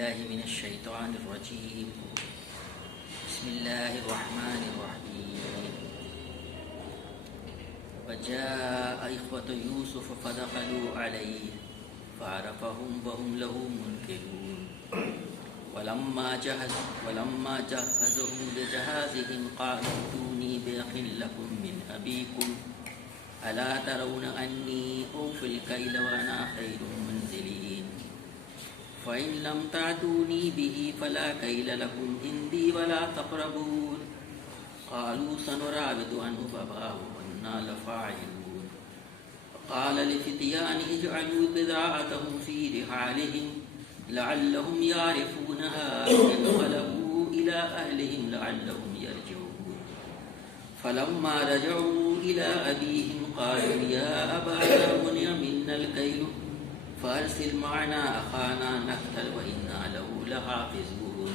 بالله من الشيطان الرجيم. بسم الله الرحمن الرحيم. وجاء إخوة يوسف فدخلوا عليه فعرفهم وهم له منكرون. ولما جهزهم بجهازهم قالوا ائتوني بأخ لكم من أبيكم ألا ترون أني أوفي الكيل وأنا خير منزلين فإن لم تعتوني به فلا كيل لكم عندي ولا تقربون. قالوا سنراود عنه أباه وإنا لفاعلون. قال لفتيانه اجعلوا بضاعتهم في رحالهم لعلهم يعرفونها إذ انقلبوا إلى أهلهم لعلهم يرجعون. فلما رجعوا إلى أبيهم قالوا يا أبانا منع منا الكيل فأرسل معنا أخانا نقتل وإنا له لحافظون.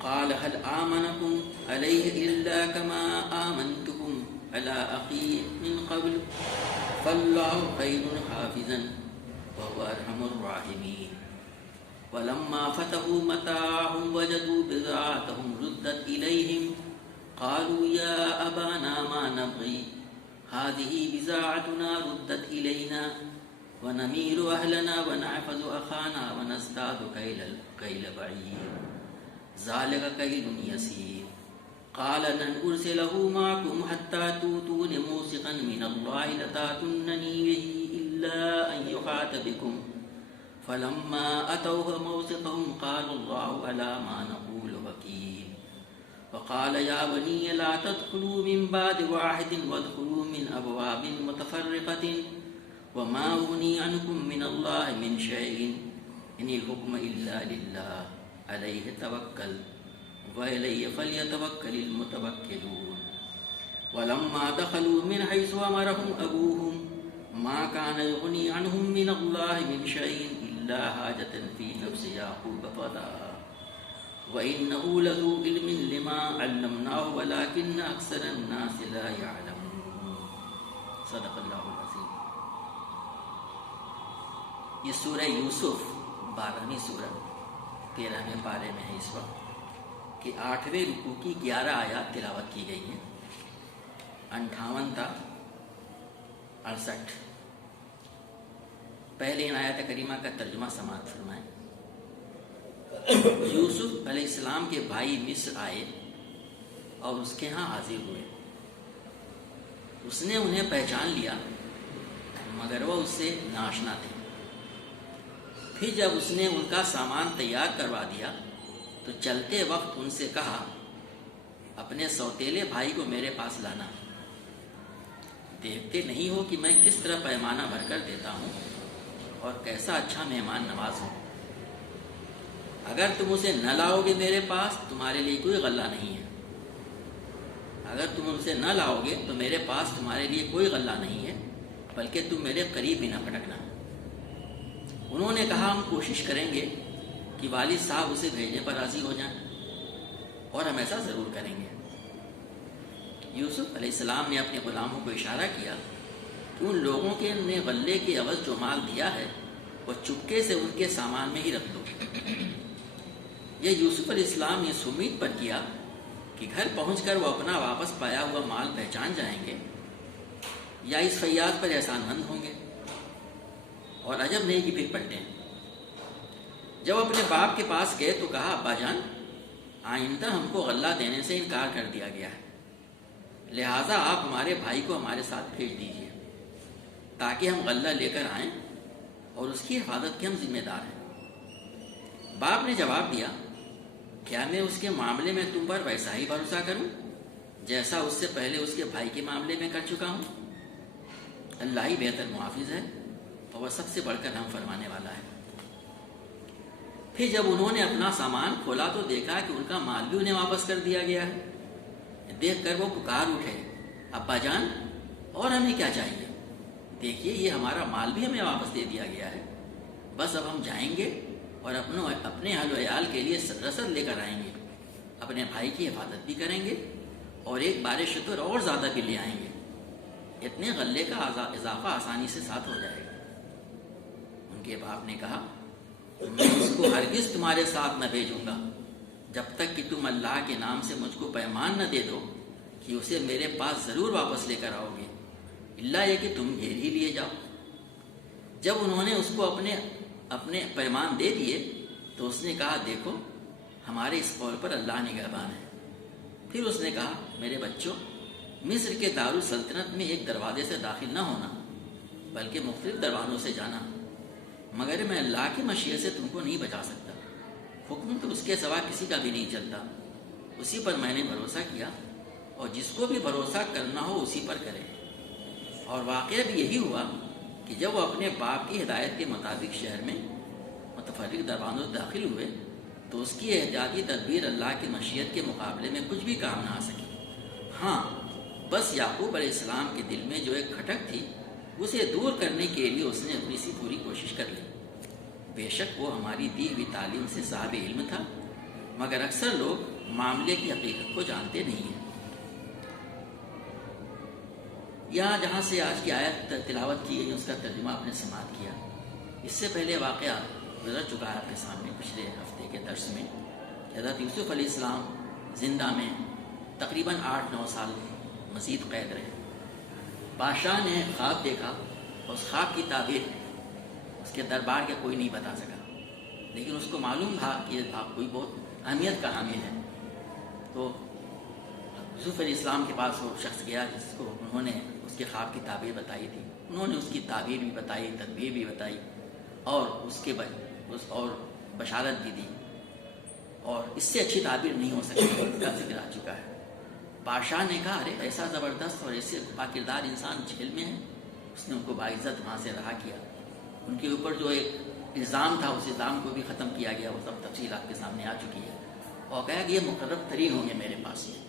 قال هل آمنكم عليه إلا كما آمنتكم على أخيه من قبل فالله خير حافظا وهو أرحم الراحمين. ولما فتحوا متاعهم وجدوا بضاعتهم ردت إليهم قالوا يا أبانا ما نبغي هذه بضاعتنا ردت إلينا ونمير أهلنا ونحفظ أخانا ونزداد كيل بعير ذلك كيل يسير. قال لن أرسله معكم حتى تؤتون موثقا من الله لتأتونني به إلا أن يحاط بكم. فلما أتوه موثقهم قال الله على ما نقول وكيل. وقال يا بني لا تدخلوا من باب واحد وادخلوا من أبواب متفرقة وما أغني عنكم من الله من شيء إن الحكم إلا لله عليه توكل وإليه فليتوكل المتوكلون. ولما دخلوا من حيث أمرهم أبوهم ما كان يغني عنهم من الله من شيء إلا حاجة في نفس يعقوب قضاها وإنه لذو علم لما علمناه ولكن أكثر الناس لا يعلمون. صدق اللہ العظیم. یہ سورہ یوسف 12ویں سورہ 13ویں پارے میں ہے اس وقت کہ 8ویں رکوع کی 11 آیات تلاوت کی گئی ہیں. 58 تا 68. پہلے ان آیات کریمہ کا ترجمہ سماعت فرمائیں. یوسف علیہ السلام کے بھائی مصر آئے اور اس کے ہاں حاضر ہوئے. اس نے انہیں پہچان لیا مگر وہ اس سے ناآشنا تھے. پھر جب اس نے ان کا سامان تیار کروا دیا تو چلتے وقت ان سے کہا اپنے سوتیلے بھائی کو میرے پاس لانا. دیکھتے نہیں ہو کہ میں کس طرح پیمانہ بھر کر دیتا ہوں اور کیسا اچھا مہمان نواز ہوں. اگر تم اسے نہ لاؤ گے میرے پاس تمہارے لیے کوئی غلہ نہیں ہے. اگر تم اسے نہ لاؤ گے تو میرے پاس تمہارے لیے کوئی غلہ نہیں ہے بلکہ تم میرے قریب بھی نہ پٹکنا. انہوں نے کہا ہم کوشش کریں گے کہ والد صاحب اسے بھیجنے پر راضی ہو جائیں اور ہم ایسا ضرور کریں گے. یوسف علیہ السلام نے اپنے غلاموں کو اشارہ کیا کہ ان لوگوں کے نے غلے کے عوض جو مال دیا ہے وہ چپکے سے ان کے سامان میں ہی رکھ دو. یہ یوسف علیہ السلام نے اس امید پر کیا کہ گھر پہنچ کر وہ اپنا واپس پایا ہوا مال پہچان جائیں گے یا اس فیاض پر احسان مند ہوں گے. اور عجب نہیں کہ پھر پلٹے. جب اپنے باپ کے پاس گئے تو کہا ابا جان آئندہ ہم کو غلہ دینے سے انکار کر دیا گیا ہے لہٰذا آپ ہمارے بھائی کو ہمارے ساتھ بھیج دیجیے تاکہ ہم غلہ لے کر آئیں اور اس کی حفاظت کے ہم ذمہ دار ہیں. باپ نے جواب دیا کیا میں اس کے معاملے میں تم پر ویسا ہی بھروسہ کروں جیسا اس سے پہلے اس کے بھائی کے معاملے میں کر چکا ہوں. اللہ ہی بہتر محافظ ہے اور وہ سب سے بڑھ کر ہم فرمانے والا ہے. پھر جب انہوں نے اپنا سامان کھولا تو دیکھا کہ ان کا مال بھی انہیں واپس کر دیا گیا ہے. دیکھ کر وہ پکار اٹھے ابا جان اور ہمیں کیا چاہیے؟ دیکھیے یہ ہمارا مال بھی ہمیں واپس دے دیا گیا ہے. بس اب ہم جائیں گے اور اپنے اہل و عیال کے لیے رسد لے کر آئیں گے. اپنے بھائی کی حفاظت بھی کریں گے اور ایک بار شتر اور زیادہ بھی لے آئیں گے. اتنے غلے کا اضافہ آسانی سے ساتھ ہو جائے گا. ان کے باپ نے کہا میں اس کو ہر ہرگز تمہارے ساتھ نہ بھیجوں گا جب تک کہ تم اللہ کے نام سے مجھ کو پیمان نہ دے دو کہ اسے میرے پاس ضرور واپس لے کر آؤ گے، الا یہ کہ تم گھیر ہی لیے جاؤ۔ جب انہوں نے اس کو اپنے پیمان دے دیے تو اس نے کہا دیکھو ہمارے اس قول پر اللہ نگہبان ہے۔ پھر اس نے کہا میرے بچوں، مصر کے دارالسلطنت میں ایک دروازے سے داخل نہ ہونا بلکہ مختلف دروازوں سے جانا، مگر میں اللہ کی مشیت سے تم کو نہیں بچا سکتا، حکم تو اس کے سوا کسی کا بھی نہیں چلتا، اسی پر میں نے بھروسہ کیا اور جس کو بھی بھروسہ کرنا ہو اسی پر کرے۔ اور واقعہ بھی یہی ہوا کہ جب وہ اپنے باپ کی ہدایت کے مطابق شہر میں متفرق دروازوں سے داخل ہوئے تو اس کی احتیاطی تدبیر اللہ کی مشیت کے مقابلے میں کچھ بھی کام نہ آ سکی۔ ہاں بس یعقوب علیہ السلام کے دل میں جو ایک کھٹک تھی اسے دور کرنے کے لیے اس نے اپنی سی پوری کوشش کر لی۔ بے شک وہ ہماری دی ہوئی تعلیم سے صاحب علم تھا، مگر اکثر لوگ معاملے کی حقیقت کو جانتے نہیں ہیں۔ یہاں جہاں سے آج کی آیت تلاوت کی گئی اس کا ترجمہ آپ نے سماعت کیا۔ اس سے پہلے واقعہ گزر چکا ہے آپ کے سامنے پچھلے ہفتے کے درس میں، حضرت یوسف علیہ السلام زندہ میں تقریباً 8-9 سال مزید قید رہے۔ بادشاہ نے خواب دیکھا، اس خواب کی تعبیر اس کے دربار کے کوئی نہیں بتا سکا، لیکن اس کو معلوم تھا کہ یہ خواب کوئی بہت اہمیت کا حامل ہے۔ تو یوسف علیہ السلام کے پاس وہ شخص گیا جس کو انہوں نے اس کے خواب کی تعبیر بتائی تھی، انہوں نے اس کی تعبیر بھی بتائی، تدبیر بھی بتائی اور اور بشارت بھی دی، اور اس سے اچھی تعبیر نہیں ہو سکتی، کا ذکر آ چکا ہے۔ بادشاہ نے کہا ارے ایسا زبردست اور ایسے باکردار انسان جیل میں ہے، اس نے ان کو باعزت وہاں سے رہا کیا۔ ان کے اوپر جو ایک الزام تھا اس الزام کو بھی ختم کیا گیا، وہ سب تفصیل آپ کے سامنے آ چکی ہے، اور کہا کہ یہ مقرب ترین ہوں گے میرے پاس میں،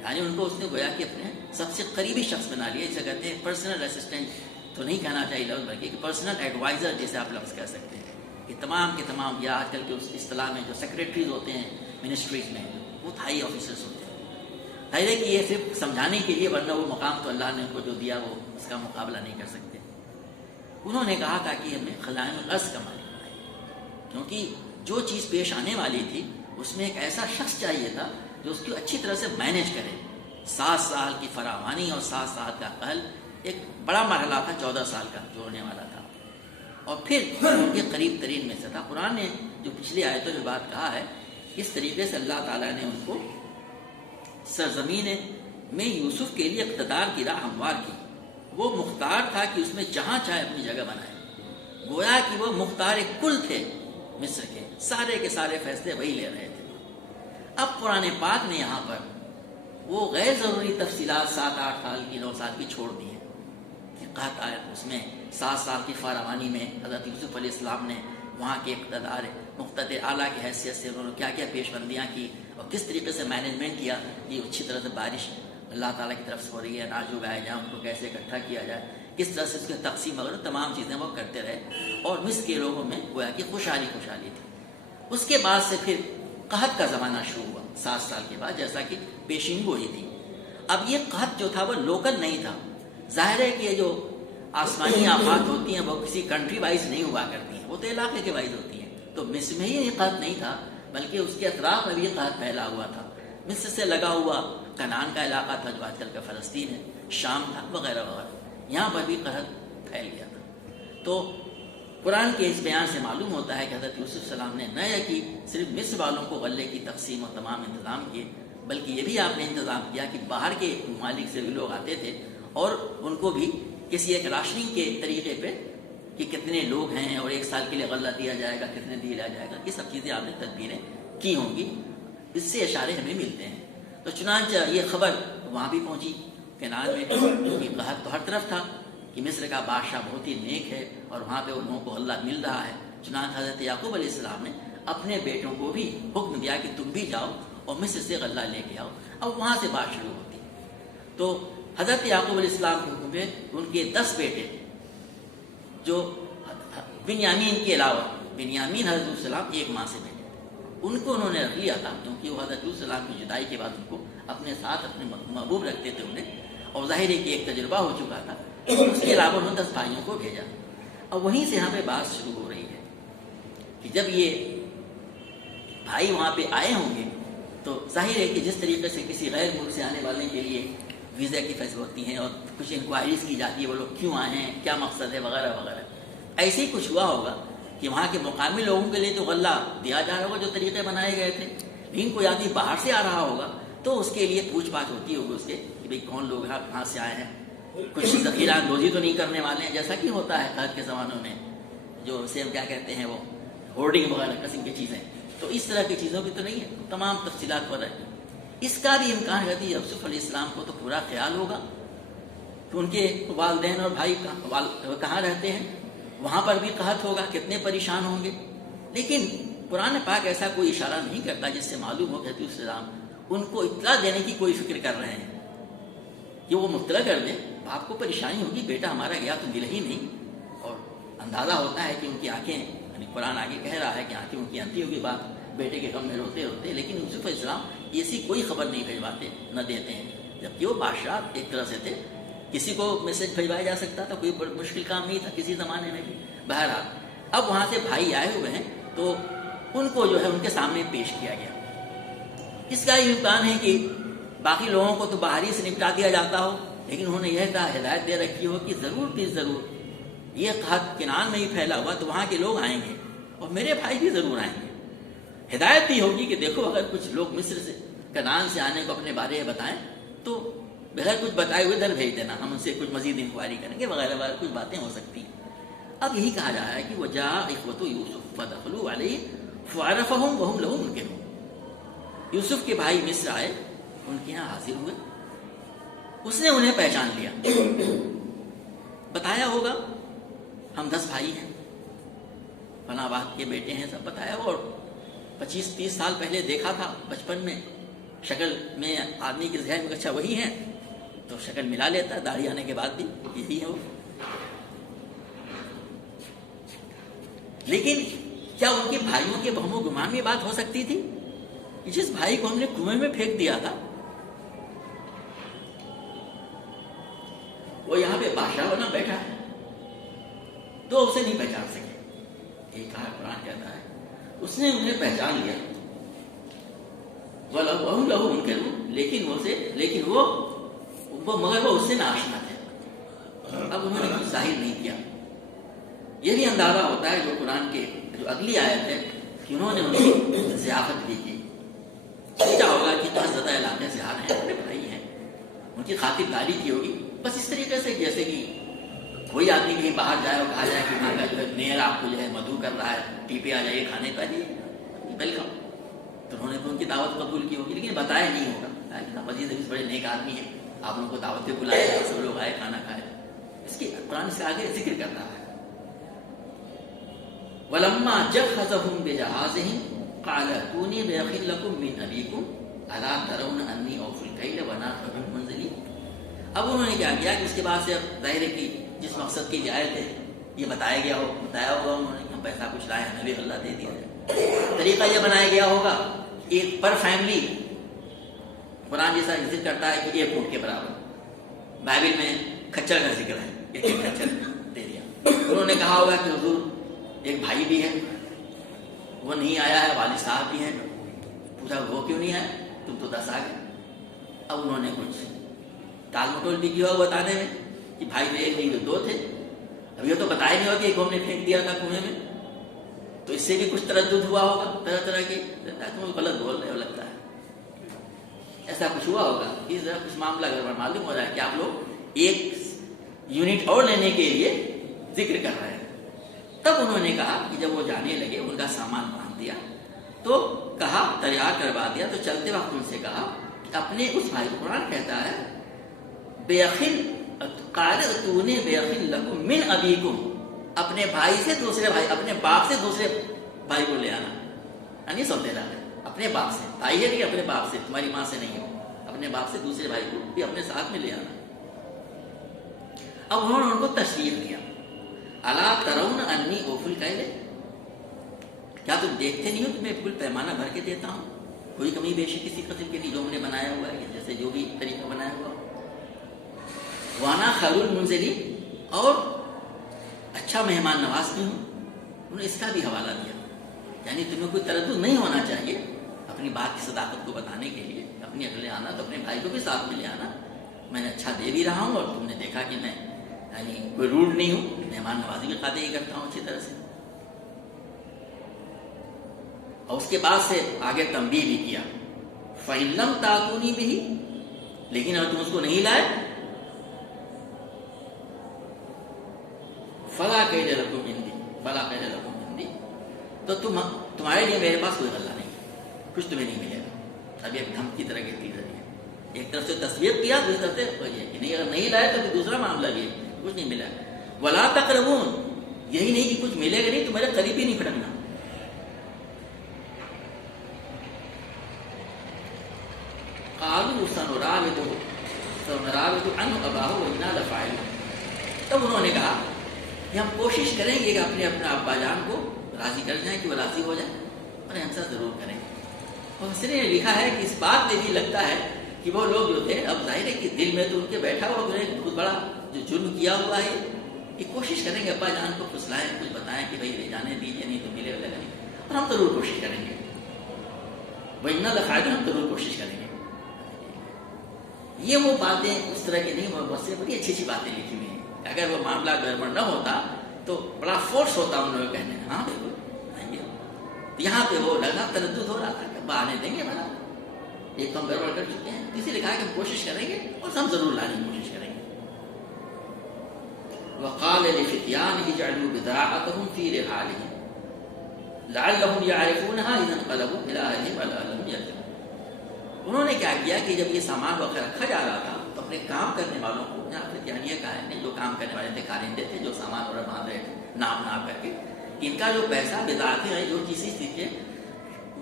یعنی ان کو اس نے گویا کہ اپنے سب سے قریبی شخص بنا لیا، جسے کہتے ہیں پرسنل اسسٹنٹ تو نہیں کہنا چاہیے لفظ، بلکہ کہ پرسنل ایڈوائزر جیسے آپ لفظ کہہ سکتے ہیں، کہ تمام کے تمام یا آج کل کے اس اصطلاح میں جو سیکریٹریز ہوتے ہیں منسٹریز میں وہ ہائی آفیسرز ہوتے ہیں۔ ظاہر ہے کہ یہ صرف سمجھانے کے لیے، ورنہ وہ مقام تو اللہ نے ان کو جو دیا وہ اس کا مقابلہ نہیں کر سکتے۔ انہوں نے کہا تھا کہ ہمیں خزائن الارض کا مالک بنائے، کیونکہ جو چیز پیش آنے والی تھی اس میں ایک ایسا شخص چاہیے تھا جو اس کو اچھی طرح سے مینیج کرے۔ 7 سال کی فراوانی اور 7 سال کا قحل ایک بڑا مرحلہ تھا، 14 سال کا جو ہونے والا تھا، اور پھر ان کے قریب ترین میں سے تھا۔ قرآن نے جو پچھلی آیتوں میں بات کہا ہے، اس طریقے سے اللہ تعالیٰ نے ان کو سرزمین میں یوسف کے لیے اقتدار کی راہ ہموار کی۔ وہ مختار تھا کہ اس میں جہاں چاہے اپنی جگہ بنائے، گویا کہ وہ مختار کل تھے مصر کے، سارے کے سارے فیصلے وہی لے رہے تھے۔ اب قرآن پاک نے یہاں پر وہ غیر ضروری تفصیلات 7-8 سال کی 9 سال کی چھوڑ دی ہیں کہ قحط آیا، اس میں 7 سال کی فراوانی میں حضرت یوسف علیہ السلام نے وہاں کے اقتدار مقتدر اعلیٰ کی حیثیت سے انہوں نے کیا کیا پیش بندیاں کی اور کس طریقے سے مینجمنٹ کیا کہ اچھی طرح سے بارش اللہ تعالیٰ کی طرف سے ہو رہی ہے، اناج اگائے جائیں، ان کو کیسے اکٹھا کیا جائے، کس طرح سے اس کی تقسیم وغیرہ تمام چیزیں وہ کرتے رہے، اور مصر کے لوگوں میں گویا کہ خوشحالی تھی۔ اس کے بعد سے پھر قحط کا زمانہ شروع ہوا 7 سال کے بعد، جیسا کہ پیشین گوئی تھی۔ اب یہ قحط جو تھا وہ لوکل نہیں تھا، ظاہر ہے کہ یہ جو آسمانی آفات ہوتی ہیں وہ کسی کنٹری وائز نہیں ہوا کرتی ہیں، وہ تو علاقے کے وائز ہوتی ہیں۔ تو مصر میں ہی یہ قحط نہیں تھا، بلکہ اس کے اطراف میں بھی قحط پھیلا ہوا تھا۔ مصر سے لگا ہوا کنعان کا علاقہ تھا جو آج کل کا فلسطین ہے، شام تھا، وغیرہ وغیرہ، یہاں پر بھی قحط پھیل گیا تھا۔ تو قرآن کے اس بیان سے معلوم ہوتا ہے کہ حضرت یوسف علیہ السلام نے نہ یہ کہ صرف مصر والوں کو غلے کی تقسیم اور تمام انتظام کیے، بلکہ یہ بھی آپ نے انتظام کیا کہ باہر کے ممالک سے بھی لوگ آتے تھے اور ان کو بھی کسی ایک راشننگ کے طریقے پہ کہ کتنے لوگ ہیں اور 1 سال کے لیے غلہ دیا جائے گا، کتنے دیا جائے گا، یہ سب چیزیں آپ نے تدبیریں کی ہوں گی، اس سے اشارے ہمیں ملتے ہیں۔ تو چنانچہ یہ خبر وہاں بھی پہنچی کنعان میں، کیونکہ قحط تو ہر طرف تھا کہ مصر کا بادشاہ بہت ہی نیک ہے اور وہاں پہ ان لوگوں کو غلہ مل رہا ہے۔ چنانچہ حضرت یعقوب علیہ السلام نے اپنے بیٹوں کو بھی حکم دیا کہ تم بھی جاؤ اور مصر سے غلہ لے کے آؤ۔ اب وہاں سے بات شروع ہوتی، تو حضرت یعقوب علیہ السلام کے حکم میں ان کے 10 بیٹے جو بنیامین کے علاوہ، بنیامین حضرت السلام ایک ماں سے بیٹے، ان کو انہوں نے رکھ لیا تھا، کیونکہ وہ حضرت السلام کی جدائی کے بعد ان کو اپنے ساتھ اپنے محبوب رکھتے تھے انہیں، اور ظاہر ہے کہ ایک تجربہ ہو چکا تھا۔ اس کے علاوہ انہوں نے 10 بھائیوں کو بھیجا، اور وہیں سے یہاں پہ بات شروع ہو رہی ہے کہ جب یہ بھائی وہاں پہ آئے ہوں گے تو ظاہر ہے کہ جس طریقے سے کسی غیر ملک سے آنے والے کے لیے ویزا کی فیصلے ہوتی ہیں اور کچھ انکوائریز کی جاتی ہے وہ لوگ کیوں آئے ہیں، کیا مقصد ہے، وغیرہ وغیرہ، ایسے ہی کچھ ہوا ہوگا کہ وہاں کے مقامی لوگوں کے لیے تو غلہ دیا جا رہا ہوگا جو طریقے بنائے گئے تھے، لیکن کوئی آدمی باہر سے آ رہا ہوگا تو اس کے لیے پوچھ پاچھ ہوتی ہوگی اس کے کہ بھئی کون لوگ کہاں سے آئے ہیں، کچھ ذخیرہ اندوزی تو نہیں کرنے والے ہیں جیسا کہ ہوتا ہے قحط کے زمانوں میں، جو اسے ہم کیا کہتے ہیں وہ ہورڈنگ وغیرہ قسم کی چیزیں، تو اس طرح کی چیزوں کی تو نہیں ہے، تمام تفصیلات پر ہے۔ اس کا بھی امکان رہتی ہے یوسف علیہ السلام کو تو پورا خیال ہوگا کہ ان کے والدین اور بھائی کہاں رہتے ہیں، وہاں پر بھی قحط ہوگا، کتنے پریشان ہوں گے، لیکن قرآن پاک ایسا کوئی اشارہ نہیں کرتا جس سے معلوم ہو کہ حضرت یوسف علیہ السلام ان کو اطلاع دینے کی کوئی فکر کر رہے ہیں کہ وہ مطلع کر دیں، باپ کو پریشانی ہوگی، بیٹا ہمارا گیا تو ملا ہی نہیں، اور اندازہ ہوتا ہے کہ ان کی آنکھیں، یعنی قرآن آگے کہہ رہا ہے کہ آنکھیں ان کی آنکھی ہوگی باپ بیٹے کے غم میں روتے روتے، لیکن یوسف علیہ السلام ایسی کوئی خبر نہیں بھجواتے، نہ دیتے ہیں، جبکہ وہ بادشاہ ایک طرح سے تھے، کسی کو میسج بھجوایا جا سکتا تھا، کوئی مشکل کام نہیں تھا کسی زمانے میں بھی۔ بہرحال اب وہاں سے بھائی آئے ہوئے ہیں تو ان کو جو ہے ان کے سامنے پیش کیا گیا۔ اس کا یہ امکان ہے کہ باقی لوگوں کو تو باہری سے نپٹا دیا جاتا ہو، لیکن انہوں نے یہ کہا، ہدایت دے رکھی ہو کہ ضرور بھی ضرور یہ قحط کنعان میں ہی پھیلا ہوا تو وہاں کے لوگ آئیں گے اور میرے بھائی بھی ضرور آئیں گے۔ ہدایت بھی ہوگی کہ دیکھو اگر کچھ لوگ مصر سے کنعان سے آنے کو اپنے بارے میں بتائیں تو بغیر کچھ بتائے ہوئے ادھر بھیج دینا، ہم ان سے کچھ مزید انکوائری کریں گے وغیرہ وغیرہ، کچھ باتیں ہو سکتی ہیں۔ اب یہی کہا جا رہا ہے کہ وَجَاءَ إِخْوَةُ يُوسُفَ فَدَخَلُوا عَلَيْهِ فَعَرَفَهُمْ وَهُمْ لَهُ مُنكِرُونَ۔ یوسف کے بھائی مصر آئے، ان کے یہاں حاضر ہوئے، اس نے انہیں پہچان لیا، بتایا ہوگا ہم 10 بھائی ہیں، فلاں باپ کے بیٹے ہیں، سب بتایا ہوگا، اور 25-30 سال پہلے دیکھا تھا بچپن میں، شکل میں آدمی کے ذہن میں اچھا وہی ہیں تو شکل ملا لیتا، داڑھی آنے کے بعد بھی یہی ہے وہ۔ لیکن کیا ان کے بھائیوں کے بہم و گمان میں بات ہو سکتی تھی کہ جس بھائی کو ہم نے کنویں میں پھینک دیا تھا وہ یہاں پہ بادشاہ بنا بیٹھا ہے، تو اسے نہیں پہچان سکے؟ یہ کہا قرآن کہتا ہے اس نے انہیں پہچان لیا، وَلَهُ لَهُ مُنكِرُونَ، لیکن وہ مگر وہ اس سے ناشنا تھے۔ اب انہوں نے کچھ ظاہر نہیں کیا۔ یہ بھی اندازہ ہوتا ہے جو قرآن کے جو اگلی آیت ہے کہ انہوں نے ان کی ضیافت بھی کی، سوچا ہوگا کہ بہت زیادہ علاقے سے آ رہے ہیں، اپنے بھائی ہیں، ان کی خاطرداری کی ہوگی، بس اس طریقے سے جیسے کہ کوئی آدمی کہیں باہر جائے اور کہا جائے کہ وہاں کا جو ہے نیر آپ کو جو ہے مدعو کر رہا ہے، ٹی پہ آ جائیے کھانے کا، جی ویلکم، تو انہوں نے تو ان کی دعوت قبول کی ہوگی، لیکن بتایا نہیں ہوگا، مزید حفیظ بڑے نیک آدمی ہیں، آپ ان کو دعوت پہ بلائے، سب لوگ آئے کھانا کھائے۔ اس کی قرآن سے آگے ذکر کر رہا ہے، وَلَمَّا جَهَّزَهُم بِجَهَازِهِمْ قَالَ ائْتُونِي بِأَخٍ لَكُم مِّنْ أَبِيكُمْ أَلَا تَرَوْنَ أَنِّي أَوْفِي الْكَيْلَ وَأَنَا خَيْرُ الْمُنزِلِينَ۔ اب انہوں نے کیا کیا کہ اس کے بعد سے اب ظاہر ہے کہ جس مقصد کی آیت ہے یہ بتایا ہوگا انہوں نے کہ ہم پیسہ کچھ لائے، ہمیں بھی اللہ دے دیا جائے، طریقہ یہ بنایا گیا ہوگا ایک پر فیملی، قرآن جیسا ذکر کرتا ہے کہ 1 اونٹ کے برابر، بائبل میں کھچر کا ذکر ہے، ایک کھچر دے دیا۔ انہوں نے کہا ہوگا کہ حضور ایک بھائی بھی ہے وہ نہیں آیا ہے، والد صاحب بھی ہیں، پوچھا وہ کیوں نہیں آیا، تم تو 10 آ گئے۔ اب انہوں نے کچھ ٹال مٹول بھی کیا ہوا بتانے میں کہ بھائی تو 1 نہیں تو 2 تھے، اب یہ تو بتایا نہیں ہوگا کہ ایک ہم نے پھینک دیا تھا کنویں میں، تو اس سے بھی کچھ تردد ہوا ہوگا طرح طرح کے، تم غلط بول رہے ہو لگتا ہے، ایسا کچھ ہوا ہوگا، اس طرح کچھ معاملہ اگر معلوم ہو رہا ہے کہ آپ لوگ ایک یونٹ اور لینے کے لیے ذکر کر رہے ہیں۔ تب انہوں نے کہا کہ جب وہ جانے لگے ان کا سامان باندھ دیا تو کہا تیار کروا دیا، تو چلتے وقت ان سے کہا کہ اپنے اس بھائی کو، قرآن کہتا ہے بِأَخٍ قَالَ ائْتُونِي بِأَخٍ لَكُم مِّنْ أَبِيكُمْ، اپنے بھائی سے دوسرے بھائی، اپنے باپ سے دوسرے بھائی کو لے آنا، یعنی سب دینا ہے اپنے باپ سے، بھائی ہے نہیں اپنے باپ سے، تمہاری ماں سے نہیں ہو، اپنے باپ سے دوسرے بھائی کو بھی اپنے ساتھ میں لے آنا۔ اب انہوں نے ان کو تشریف دیا، الا ترون انی اوفی الکیل، کیا تم دیکھتے نہیں ہو کہ میں بالکل پیمانہ بھر کے دیتا ہوں، کوئی کمی بیشی کسی قسم کی نہیں جو ہم نے بنایا ہوا ہے، جیسے جو بھی طریقہ بنایا ہوا، وانا خیر المنزلین، اور اچھا مہمان نواز بھی ہوں۔ انہوں نے اس کا بھی حوالہ دیا یعنی تمہیں کوئی تردد نہیں ہونا چاہیے اپنی بات کی صداقت کو بتانے کے لیے. اپنی اگلے آنا تو اپنے بھائی کو بھی ساتھ میں لے آنا. میں نے اچھا دے بھی رہا ہوں اور تم نے دیکھا کہ میں یعنی کوئی روڈ نہیں ہوں, مہمان نوازی بھی قاطعی کرتا ہوں اچھی طرح سے. اور اس کے بعد سے آگے تنبیہ بھی کیا, فَإِن لَمْ تَأْتُونِي بِهِ, لیکن اگر تم اس کو نہیں لائے, فَلَا كَيْدَ لَكُمْ عِندِي, تو تمہارے لیے میرے پاس کوئی غلہ نہیں, کچھ تمہیں نہیں ملے گا. ابھی ایک دھمکی طرح کی چیز ہے, ایک طرف سے تصویر کیا, دوسری طرف سے یہ کہ نہیں, اگر نہیں لائے تو دوسرا معاملہ بھی ہے, کچھ نہیں ملا. وَلَا تَقْرَبُونَ, یہی نہیں کہ کچھ ملے گا نہیں, تمہارے قریب ہی نہیں پھٹکنا. قَالُوا سَنُرَاوِدُ عَنْهُ أَبَاهُ وَإِنَّا لَفَاعِلُونَ, تب انہوں نے کہا کہ ہم کوشش کریں گے کہ اپنے ابا جان کو راضی کر جائیں کہ وہ راضی ہو جائیں, اور ہم سے ضرور کریں. اور اس نے لکھا ہے کہ اس بات میں بھی لگتا ہے کہ وہ لوگ جو تھے, اب ظاہر ہے کہ دل میں تو ان کے بیٹھا ہوا انہوں نے بہت بڑا جو جرم کیا ہوا ہے, کہ کوشش کریں گے ابا جان کو پھسلائیں, کچھ بتائیں کہ بھائی لے جانے دیجیے, نہیں تو ملے وغیرہ نہیں, اور ہم ضرور کوشش کریں گے. وَإِنَّا لَفَاعِلُونَ, ہم ضرور کوشش کریں گے. یہ وہ باتیں اس طرح کی نہیں, بہت سے بڑی اچھی اچھی باتیں لکھی ہوئی ہیں. اگر وہ معاملہ گڑبڑ نہ ہوتا تو بڑا فورس ہوتا ان لوگوں کہنے, ہاں بالکل آئیں گے. یہاں پہ وہ لگا تردد ہو رہا تھا کہ ابا آنے دیں گے, بنا ایک تو ہم گڑبڑ کر چکے ہیں, اسی لیے کہا کہ ہم کوشش کریں گے اور ہم ضرور لانے کی کوشش کریں گے. وَقَالَ لِفِتْيَانِهِ جَعَلُوا بِضَاعَتَهُمْ فِي رِحَالِهِمْ لَعَلَّهُمْ يَعْرِفُونَهَا إِذَا انقَلَبُوا إِلَىٰ أَهْلِهِمْ لَعَلَّهُمْ يَرْجِعُونَ. انہوں نے کیا کیا کہ جب یہ سامان وغیرہ رکھا جا رہا تھا تو اپنے کام کرنے والوں کو, یہاں فِتْيَانِیہ کا ہے, جو کام کرنے والے تھے, کارندے تھے, جو سامان وغیرہ باندھ رہے تھے ناپ کر کے, ان کا جو پیسہ بضاعتیں ہیں, جو چیزیں تھی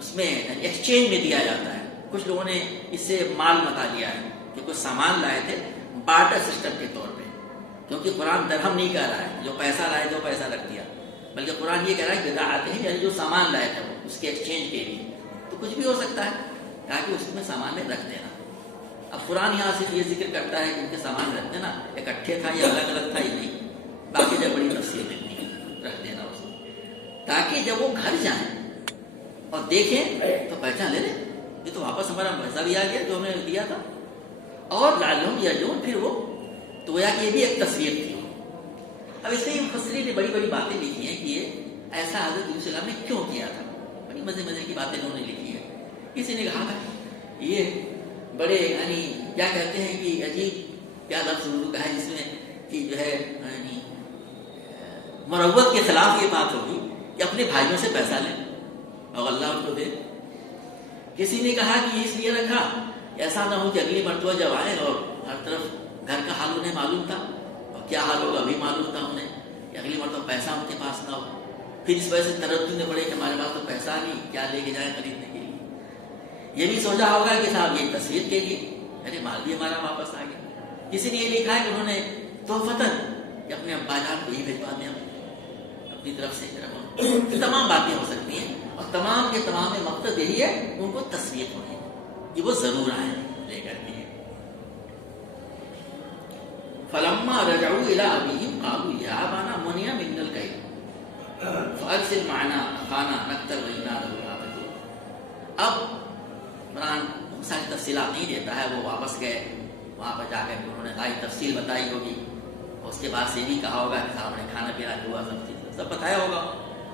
اس میں ایکسچینج میں دیا جاتا ہے. کچھ لوگوں نے اس سے مال متا لیا ہے کہ کچھ سامان لائے تھے بارٹر سسٹم کے طور پہ, کیونکہ قرآن درہم نہیں کہہ رہا ہے جو پیسہ لائے جو پیسہ رکھ دیا, بلکہ قرآن یہ کہہ رہا ہے بضاعتیں ہیں, یعنی جو سامان لائے تھے وہ اس کے ایکسچینج کے لیے. تو کچھ بھی ہو سکتا ہے, کہا کہ اس میں سامان میں رکھ دینا. اب قرآن یہاں صرف یہ ذکر کرتا ہے کہ ان کے سامان رکھ دینا, اکٹھے تھا یا الگ الگ تھا, یہ نہیں, باقی جب بڑی تفصیل دیتی رکھ دینا اس کو, تاکہ جب وہ گھر جائیں اور دیکھیں تو پہچان لے لیں, یہ تو واپس ہمارا پیسہ بھی آ گیا جو ہم نے دیا تھا. اور لعلہم یرجعون, پھر وہ تو گویا کہ یہ بھی ایک تصویر تھی. اب اس میں مفسرین نے بڑی بڑی باتیں لکھی ہیں کہ یہ ایسا حضرت یوسف علیہ السلام نے کیوں کیا تھا, بڑی مزے کی باتیں انہوں نے لکھی ہے. کسی نے کہا تھا یہ بڑے یعنی کیا کہتے ہیں کہ عجیب کیا لفظ اردو کا ہے جس میں کہ جو ہے یعنی مروت کے خلاف یہ بات ہوگی کہ اپنے بھائیوں سے پیسہ لیں اور اللہ ان کو دے. کسی نے کہا کہ اس لیے رکھا ایسا نہ ہو کہ اگلی مرتبہ جب آئے اور ہر طرف گھر کا حال انہیں معلوم تھا, اور کیا حال ہوگا ابھی معلوم تھا انہیں, کہ اگلی مرتبہ پیسہ ان کے پاس نہ ہو, پھر اس وجہ سے تردد میں پڑے کہ ہمارے پاس تو پیسہ نہیں, کیا لے کے جائیں خریدنے کے لیے. یہ بھی سوچا ہوگا کہ صاحب یہ تصویر کے لیے, ارے مال بھی ہمارا واپس آ گیا. کسی نے یہ لکھا ہے کہ انہوں نے تحفتاً کہ اپنے ابا جان کو ہی بھجوا دیں اپنی طرف سے. تمام باتیں ہو سکتی ہیں, اور تمام کے تمام مقصد یہی ہے ان کو تصویر ہونی کہ وہ ضرور آئیں لے کر کے. فلما رجعوا الى ابيهم قالوا يا ابانا منع منا الكيل فارسل معنا اخانا نقتل وانا له حافظون. اب قرآن ساری تفصیلات نہیں دیتا ہے, وہ واپس گئے, وہاں پر جا کر انہوں نے ساری تفصیل بتائی ہوگی, اور اس کے بعد سے بھی کہا ہوگا کہ صاحب نے کھانا پینا ہوا سب بتایا ہوگا.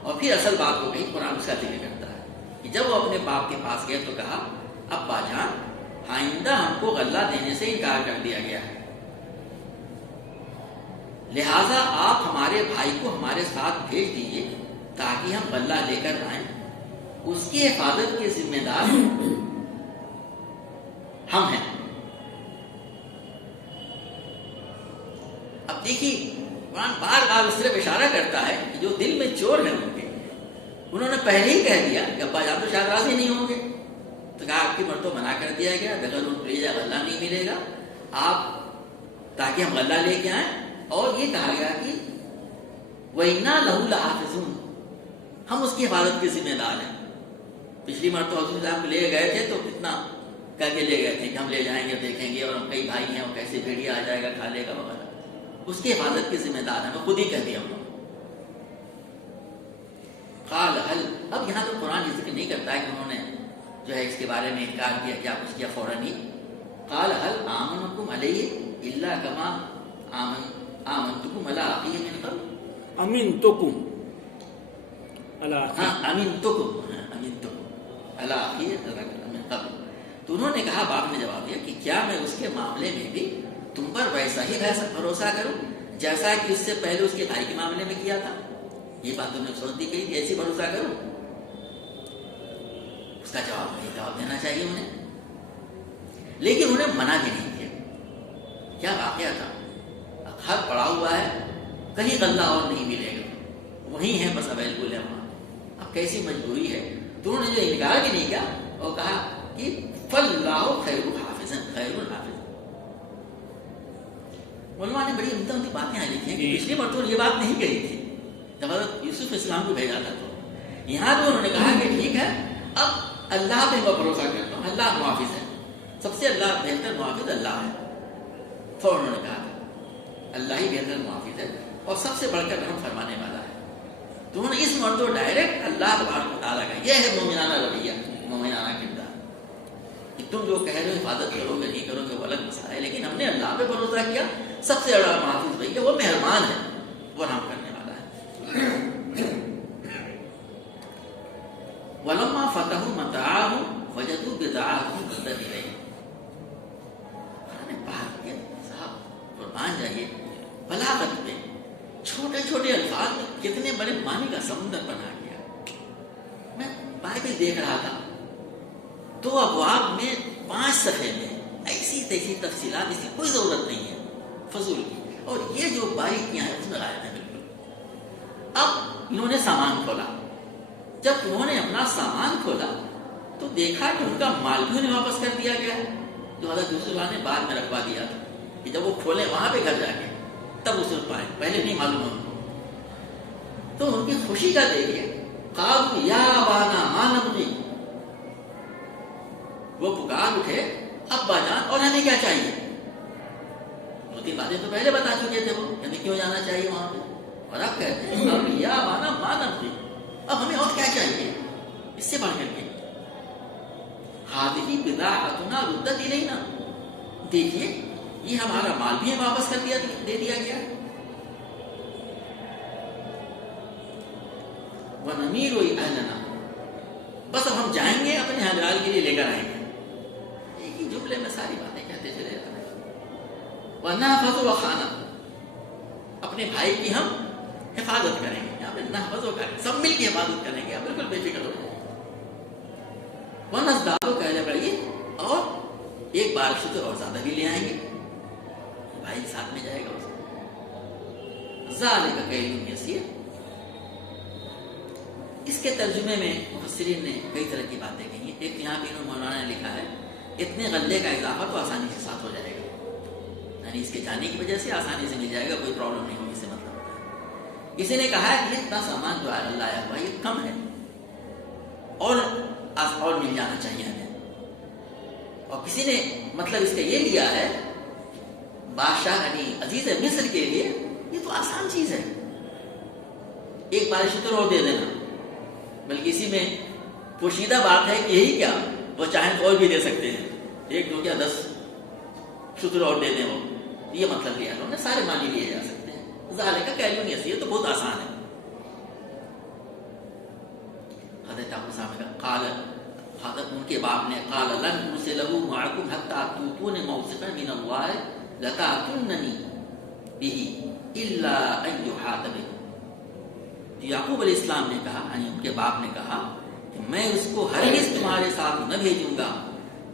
اور پھر اصل بات ہو گئی, قرآن اس کا ذکر کرتا ہے کہ جب وہ اپنے باپ کے پاس گئے تو کہا ابا جان آئندہ ہم کو غلہ دینے سے انکار کر دیا گیا ہے, لہٰذا آپ ہمارے بھائی کو ہمارے ساتھ بھیج دیجیے تاکہ ہم غلہ لے کر آئیں, اس کی حفاظت کے ذمہ دار ہم ہیں. اب دیکھیے قرآن بار بار اس طرف اشارہ کرتا ہے کہ جو دل میں چور ہیں ان کے, انہوں نے پہلے ہی کہہ دیا کہ ابا جان تو شاید راضی نہیں ہوں گے, تو کہا آپ کی مرتبہ منع کر دیا گیا, اگر ان کو لے جائے غلہ نہیں ملے گا آپ, تاکہ ہم غلہ لے کے آئیں. اور یہ کہا گیا کہ وَإِنَّا لَهُ لَحَافِظُونَ, ہم اس کی حفاظت کے ذمہ دار ہیں. پچھلی مرتبہ حضور صاحب لے گئے تھے تو کتنا کہہ کے لے گئے تھے کہ ہم لے جائیں گے, دیکھیں گے, اور ہم کئی بھائی ہیں اور کیسے بھیڑیا آ جائے گا کھا لے گا وغیرہ, اس کی حفاظت کے ذمہ دار ہیں, میں خود ہی کہہ دیا ہوں. قال هل، اب یہاں تو قرآن یہ ذکر نہیں کرتا ہے کہ انہوں نے جو ہے اس کے بارے میں انکار کیا، کیا کچھ کیا فوراً ہی. قال هل آمنكم علیہ الا کما آمنتکم علی اخیہ من قبل. امنتکم علی ہاں امنتکم علی اخیہ من قبل. تو انہوں نے کہا، باپ نے جواب دیا کہ کیا میں اس کے معاملے میں بھی تم پر ویسا ہی بھروسہ کروں جیسا کہ اس سے پہلے اس کے بھائی کے معاملے میں کیا تھا. یہ بات تم نے سوچ دی کہی کہ ایسی بھروسہ کروں. اس کا جواب دینا چاہیے انہیں، لیکن انہیں منع بھی نہیں کیا. کیا واقعہ تھا؟ خط پڑا ہوا ہے، کہیں غلہ اور نہیں ملے گا، وہیں ہے بس اویلیبل ہے وہاں. اب کیسی مجبوری ہے. تو انہوں نے جو انکار بھی نہیں کیا اور کہا کہ فاللہ خیر حافظ. علماء نے بڑی عمدہ باتیں لکھی ہیں کہ پچھلی مرتبہ یہ بات نہیں کہی تھی جب حضرت یوسف اسلام کو بھیجا تھا. تو یہاں تو انہوں نے کہا کہ ٹھیک ہے اب اللہ پہ میں بھروسہ کرتا ہوں، اللہ محافظ ہے، سب سے اللہ بہتر محافظ اللہ ہے. فوراً انہوں نے کہا اللہ ہی بہتر محافظ ہے اور سب سے بڑھ کر رحم فرمانے والا ہے. تو انہوں نے اس مرتبہ ڈائریکٹ اللہ تبارک و تعالیٰ کا، یہ ہے مومنانہ رویہ، مومنانہ کردار. کہ تم جو کہہ رہے ہو حفاظت کرو گے نہیں کرو گے وہ الگ مسئلہ ہے، لیکن ہم نے اللہ پہ بھروسہ کیا. سب سے بڑا محافظ بھائی ہے، وہ مہربان ہے، وہ رحم کرنے والا ہے. وَلَمَّا فَتَحُوا مَتَاعَهُمْ وَجَدُوا بِضَاعَتَهُمْ رُدَّتْ إِلَيْهِمْ. بات کے صاحب قربان جائیے، بلاغت میں چھوٹے چھوٹے الفاظ میں کتنے بڑے معنی کا سمندر بنا گیا. میں بائبل دیکھ رہا تھا، 2 ابواب میں 5 صفحے میں ایسی تیسی تفصیلات، اس کی کوئی ضرورت نہیں ہے، فضول کی. اور یہ جو باریکیاں ہیں اس میں غائب ہیں بالکل. اب انہوں نے سامان کھولا. جب انہوں نے اپنا سامان کھولا تو دیکھا کہ ان کا مال بھی انہیں واپس کر دیا گیا، جو حضرت یوسف نے بعد میں رکھوا دیا تھا کہ جب وہ کھولے وہاں پہ گھر جا کے تب اسے پائے، پہلے نہیں معلوم ان کو. تو ان کی خوشی کا دیکھیے، قالوا یا ابانا ما نبغي، وہ پکار اٹھے ابا جان اور ہمیں کیا چاہیے. 2-3 باتیں تو پہلے بتا چکے تھے وہ، ہمیں کیوں جانا چاہیے وہاں پہ. اور اب کہتے ہیں اب یا ابانا ما نبغي، اب ہمیں اور کیا چاہیے اس سے بڑھ کر کے. هذه بضاعتنا ردت الینا، دیکھیے یہ ہمارا مال بھی واپس کر دے دیا گیا. وَنَمِيرُ أَهْلَنَا، بس اب ہم جائیں گے اپنے حلال کے لیے لے کر آئیں گے. ایک ہی جملے میں ساری باتیں کہتے چلے جاتے ہیں. وَنَحْفَظُ أَخَانَا، اپنے بھائی کی ہم حفاظت کریں گے. یہاں پہ نحفظ و کریں، سب مل کے حفاظت کریں گے، بالکل بے فکر ہو. وَنَزْدَادُ کہہ بڑھئیے، اور ایک بار شکر اور زیادہ بھی لے آئیں گے. بھائی ساتھ میں جائے گا اس کو. ذَلِكَ كَيْلٌ يَسِيرٌ. اس کے ترجمے میں مفسرین نے کئی طرح کی باتیں کہی ہیں. ایک یہاں پہ مولانا نے لکھا ہے اتنے غلے کا اضافہ تو آسانی سے ساتھ ہو جائے گا، یعنی اس کے جانے کی وجہ سے آسانی سے مل جائے گا، کوئی پرابلم نہیں ہوگی. اس سے مطلب کسی نے کہا ہے کہ اتنا سامان جو ہے لایا ہوا یہ کم ہے اور مل جانا چاہیے ہمیں. اور کسی نے مطلب اس کا یہ لیا ہے بادشاہ یعنی عزیز مصر کے لیے یہ تو آسان چیز ہے، ایک بار شکر اور دے دینا. بلکہ اسی میں پوشیدہ بات ہے کہ یہی کیا وہ چاہیں اور بھی دے سکتے ہیں، 1 2 یا 10 شکر اور دے دیں. وہ یہ مطلب لیا انہوں نے، سارے معنی لیے جا سکتے ہیں. ذالک کیلون یسیر تو بہت آسان ہے. حضرت ابو صاحب کا قال، حضرت ان کے باپ نے قال لن ارسلہ معکم حتی تؤتون موثقا من اللہ لتأتوننی به الا ان یحاط بکم. یعقوب علیہ السلام نے کہا، یعنی ان کے باپ نے کہا کہ میں اس کو ہرگز تمہارے ساتھ نہ بھیجوں گا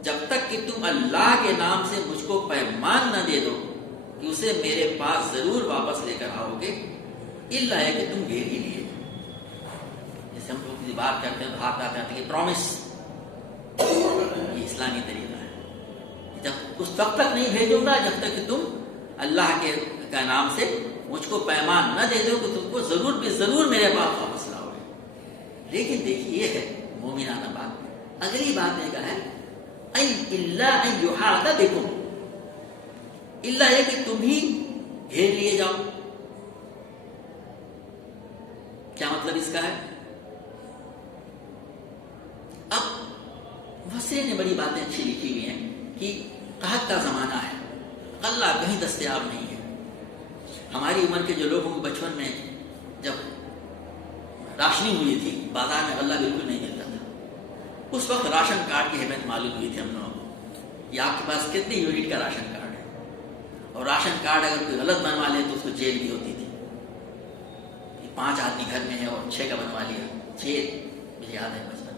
جب تک کہ تم اللہ کے نام سے مجھ کو پیمان نہ دے دو کہ اسے میرے پاس ضرور واپس لے کر آؤ گے، الا ہے کہ تم گھیر ہی لیے. جیسے ہم لوگ بات کرتے ہیں تو ہاتھ آتے ہیں کہ پرومس، یہ اسلامی طریقہ ہے. جب اس وقت تک نہیں بھیجوں گا جب تک کہ تم اللہ کے نام سے مجھ کو پیمان نہ دے دو کہ تم کو ضرور بھی ضرور میرے پاس واپس لاؤ گے. لیکن دیکھیے یہ ہے مومنانہ بات. اگلی بات نے کہا ہے الا ان یحاط بکم، الا یہ کہ تم ہی گھیر لیے جاؤ. کیا مطلب اس کا ہے؟ مفسرین نے بڑی باتیں اچھی لکھی ہوئی ہیں کہ قحط کا زمانہ ہے، غلہ کہیں دستیاب نہیں ہے. ہماری عمر کے جو لوگ ہوں بچپن میں جب راشنی ہوئی تھی، بازار میں غلہ بالکل نہیں ملتا تھا، اس وقت راشن کارڈ کی اہمیت معلوم ہوئی تھی ہم لوگوں کو کہ آپ کے پاس کتنے یونٹ کا راشن کارڈ ہے، اور راشن کارڈ اگر کوئی غلط بنوا لے تو اس کو جیل بھی ہوتی تھی. 5 آدمی گھر میں ہے اور 6 کا بنوا لیا، جیل. مجھے یاد ہے بچپن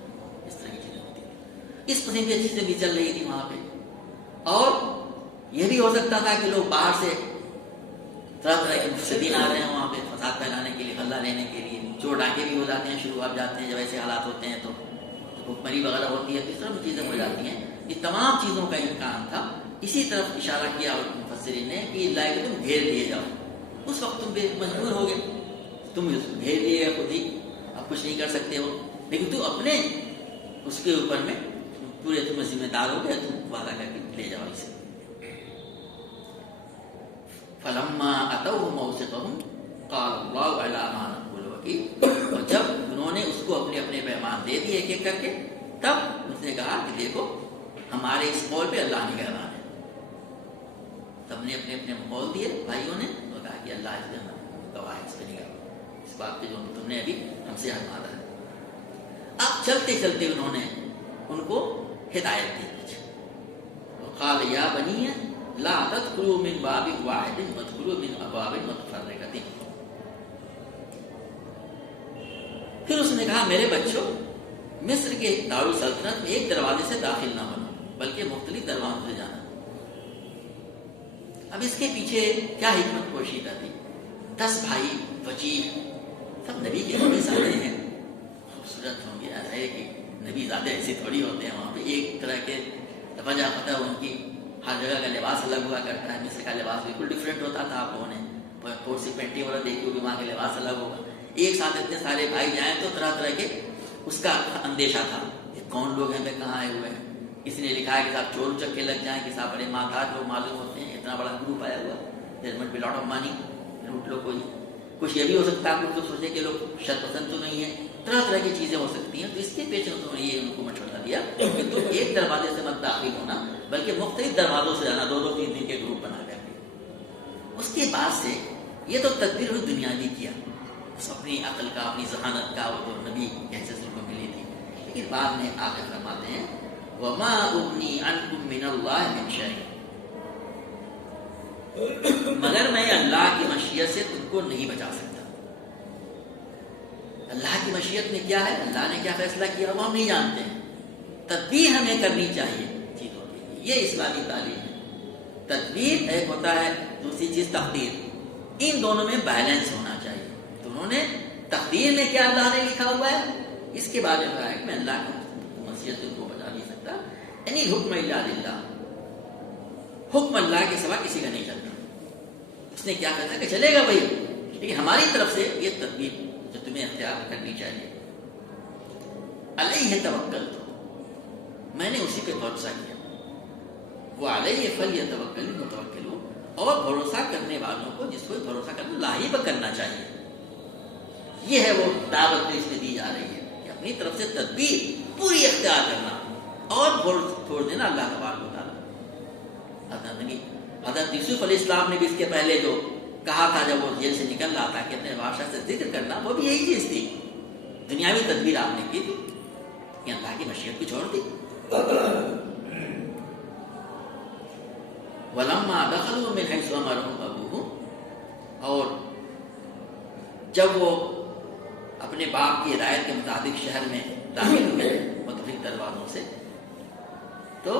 اس طرح کی چیزیں ہوتی تھی. اس قسم کی چیزیں بھی چل رہی تھی وہاں پہ. اور یہ بھی ہو سکتا تھا کہ لوگ باہر سے طرح طرح کے مفسدین آ رہے ہیں وہاں پہ فساد پھیلانے کے لیے، غلہ لینے کے لیے. چور ڈاکے بھی ہو جاتے ہیں، شروع ہو جاتے ہیں جب ایسے حالات ہوتے ہیں تو بھوکمری وغیرہ ہوتی ہے، اس طرح کی چیزیں ہو جاتی ہیں. یہ تمام چیزوں کا امکان تھا. اسی طرف اشارہ کیا مفسرین نے کہ اللہ کہ تم گھیر لیے جاؤ. اس وقت تم مجبور ہو گئے، تم گھیر لیے گئے خود ہی، اب کچھ نہیں کر سکتے ہو، لیکن تم اپنے اس کے اوپر میں پورے تم ذمہ دار ہو گئے، تم وعدہ کر کے لے جاؤ اسے. فلما اتوا موثقهم قال الله على ما نقول وكيل. اور جب انہوں نے اس کو اپنے اپنے پیمان دے دیے ایک ایک کر کے، تب اس نے کہا کہ دیکھو ہمارے اس قول پہ اللہ نگہبان ہے. سب نے اپنے اپنے قول دیے بھائیوں نے، اور کہا کہ اللہ اس گواہ ہے، اس پہ نگہبان، اس بات پہ جو تم نے ابھی ہم سے حرمایا ہے. اب چلتے چلتے انہوں نے ان کو ہدایت دی. قال یا بنی لا تدخلوا من باب واحد وادخلوا من ابواب متفرقۃ. پھر اس نے کہا میرے بچوں، مصر کے دارالسلطنت میں ایک دروازے سے داخل نہ بنو بلکہ مختلف دروازوں سے جانا. اب اس کے پیچھے کیا حکمت پوشیدہ تھی؟ 10 بھائی وجیح، سب نبی کے نبی زادے ہیں، خوبصورت ہوں گے. ہے کہ نبی زادے ایسے تھوڑی ہوتے ہیں، وہاں پہ ایک طرح کے وجہ پتہ ان کی ہر جگہ کا لباس الگ ہوا کرتا ہے. مصر کا لباس بالکل ڈفرینٹ ہوتا تھا. آپ لوگوں نے کوسی پینٹی والا دیکھی ہوگی، وہاں کے لباس الگ ہوگا. ایک ساتھ اتنے سارے بھائی جائیں تو طرح طرح کے اس کا اندیشہ تھا کہ کون لوگ ہیں، کہاں آئے ہوئے ہیں. کسی نے لکھا ہے کہ صاحب چور چکے لگ جائیں، کہ صاحب بڑے محتاج لوگ معلوم ہوتے ہیں، اتنا بڑا گروپ آیا ہوا، دیر مٹ بی لاٹ آف منی، لوٹ لو کوئی. کچھ یہ بھی ہو سکتا ہے کچھ لوگ سوچیں کہ لوگ شر پسند تو نہیں ہے، طرح طرح کی چیزیں ہو سکتی ہیں. تو اس کے پیچھے انہوں نے یہ ان کو مشورہ دیا کہ تم ایک دروازے سے مت داخل ہونا بلکہ مختلف دروازوں سے جانا، 2-2 3 کے گروپ بنا کر کے. اس کے بعد سے یہ تو تدبیر ہوئی دنیاوی کیا، اپنی عقل کا، اپنی ذہانت کا، وہ تو نبی کیسے ان کو ملی تھی. لیکن بعد میں آگے فرماتے ہیں وَمَا أُغْنِي عَنْكُم مِّنَ اللَّهِ مِن شَيْءٍ. مگر میں اللہ کی مشیت سے تم کو نہیں بچا سکتا. اللہ کی مشیت میں کیا ہے، اللہ نے کیا فیصلہ کیا وہ ہم نہیں جانتے ہیں. تدبیر ہمیں کرنی چاہیے چیزوں کے لیے، یہ اسلامی تعلیم ہے. تدبیر ایک ہوتا ہے، دوسری چیز تقدیر. ان دونوں میں بیلنس ہونا چاہیے. تو انہوں نے تقدیر میں کیا اللہ نے لکھا ہوا ہے اس کے بارے میں کہا ہے کہ میں اللہ کی مشیت کو بچا نہیں سکتا. یعنی حکم الا للہ، حکم اللہ کے سوا کسی کا نہیں چلتا. اس نے کیا کہا کہ چلے گا بھائی، لیکن ہماری طرف سے یہ تدبیر جو تمہیں اختیار کرنی چاہیے. علیہ توکلت، میں نے اسی پہ بھروسہ کیا. وہ علیہ فلیتوکل المتوکلون، اور بھروسہ کرنے والوں کو جس کو بھروسہ کرنا لاہی پر کرنا چاہیے. یہ ہے وہ دعوت میں اس میں دی جا رہی ہے کہ اپنی طرف سے تدبیر پوری اختیار کرنا اور چھوڑ دینا اللہ تبارک و تعالیٰ. حضرت یوسف علیہ السلام نے بھی اس کے پہلے جو کہا تھا جب وہ جیل سے نکل رہا تھا کہ اپنے بادشاہ سے ذکر کرنا، وہ بھی یہی چیز تھی. دنیاوی تدبیر آپ نے کی تھی کہ اللہ کی مشیت کو چھوڑ دی. وَلَمَّا دَخَلُوا مِنْ حَيْثُ أَمَرَهُمْ أَبُوهُمْ، اور جب وہ اپنے باپ کی ہدایت کے مطابق شہر میں داخل ہوئے مختلف دروازوں سے، تو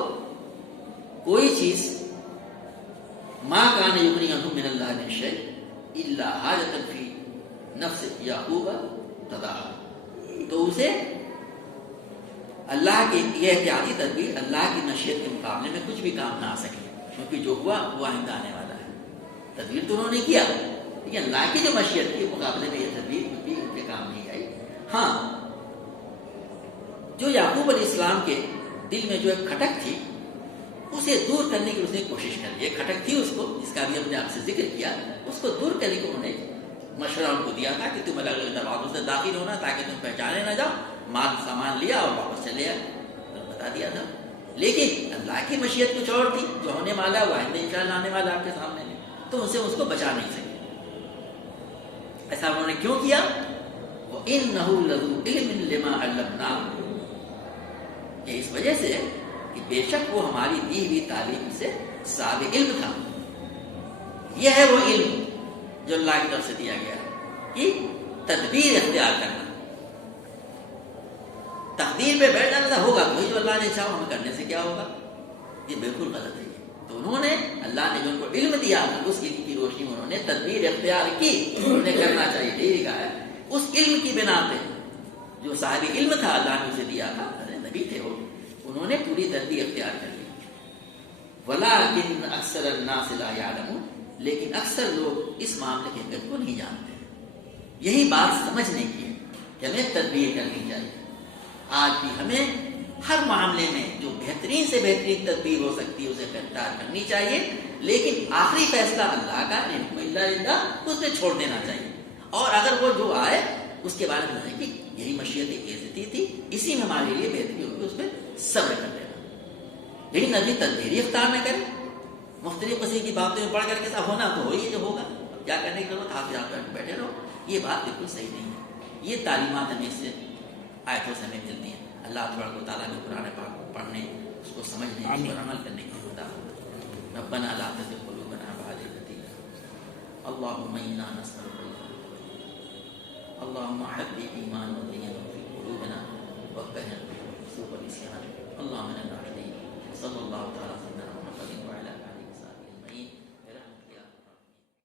کوئی چیز ما کان یغنی عنہم من اللہ من شیء الا حاجۃ فی نفس یعقوب قضاها، تو اسے اللہ کی یہ احتیاطی تدبیر اللہ کی مشیت کے مقابلے میں کچھ بھی کام نہ آ سکے، کیونکہ جو ہوا وہ آئندہ آنے والا ہے. تدبیر تو انہوں نے کیا، لیکن اللہ کی جو مشیت کے مقابلے میں یہ تدبیر بھی ان کے کام نہیں آئی. ہاں، جو یعقوب علیہ السلام کے دل میں جو ایک کھٹک تھی اسے دور کرنے کی اس نے کوشش کر لی. ایک کھٹک تھی اس کو، جس کا بھی ہم نے آپ سے ذکر کیا، اس کو دور کرنے کو انہوں نے مشورہ ان کو دیا تھا کہ تم الگ الگ دروازوں سے داخل ہونا تاکہ تم پہچانے نہ جاؤ. مال سامان لیا اور واپس چلے آئے. بتا دیا تھا. لیکن اللہ کی مشیت کچھ اور تھی. جو ہونے والا وہ آئندہ انشاءاللہ آنے والا آپ کے سامنے ہے, تو ان سے اس کو بچا نہیں سکے. ایسا انہوں نے کیوں کیا؟ وَإِنَّهُ لَذُو عِلْمٍ لِمَا عَلَّمْنَاهُ, کہ اس وجہ سے کہ بے شک وہ ہماری دی ہوئی تعلیم سے صاحب علم تھا. یہ ہے وہ علم جو اللہ کی طرف سے دیا گیا ہے کہ تدبیر اختیار کرنا. تقدیر پہ بیٹھ جانا تھا, ہوگا کوئی, جو اللہ نے چاہا ہمیں کرنے سے کیا ہوگا. یہ بالکل غلط ہے. تو انہوں نے, اللہ نے جو ان کو علم دیا اس علم کی روشنی میں انہوں نے تدبیر اختیار کی. انہیں کرنا چاہیے, یہی کہا ہے. اس علم کی بنا پہ جو صاحب علم تھا, اللہ نے اسے دیا تھا, نبی تھے وہ, انہوں نے پوری تدبیر اختیار کر لی. وَلَٰكِنَّ أَكْثَرَ النَّاسِ لَا يَعْلَمُونَ, لیکن اکثر لوگ اس معاملے کی حقیقت کو نہیں جانتے. یہی بات سمجھنے کی ہے کہ ہمیں تدبیر کرنی چاہیے. آج بھی ہمیں ہر معاملے میں جو بہترین سے بہترین تدبیر ہو سکتی ہے اسے اختیار کرنی چاہیے, لیکن آخری فیصلہ اللہ کا, حکم اللہ, اس میں چھوڑ دینا چاہیے. اور اگر وہ جو آئے اس کے بارے میں کہ یہی مشیت عزتی تھی, اسی میں ہمارے لیے بہتری ہوگی, اس پہ صبر کر لینا. لیکن ابھی تدبیر اختیار نہ کریں, مختلف قسم کی باتوں میں پڑھ کر کے سب ہونا تو ہو ہی جو ہوگا, کیا کرنے کی ضرورت, ہاتھ یاد کر کے بیٹھے رہو. یہ بات بالکل صحیح نہیں ہے. یہ تعلیمات ہمیں اس سے آیتوں سے ہمیں ملتی ہیں. اللہ تبارک و تعالیٰ نے قرآن پاک کو پڑھنے, اس کو سمجھنے, اس پر عمل کرنے کی خدا. ربنا لا تزغ قلوبنا بعد إذ هديتنا اللهم إنا نسألك الهدى اللهم حبب الإيمان وزينه في قلوبنا وكره الفسوق والعصيان اللهم إنا نستعينك. صلى الله تعالى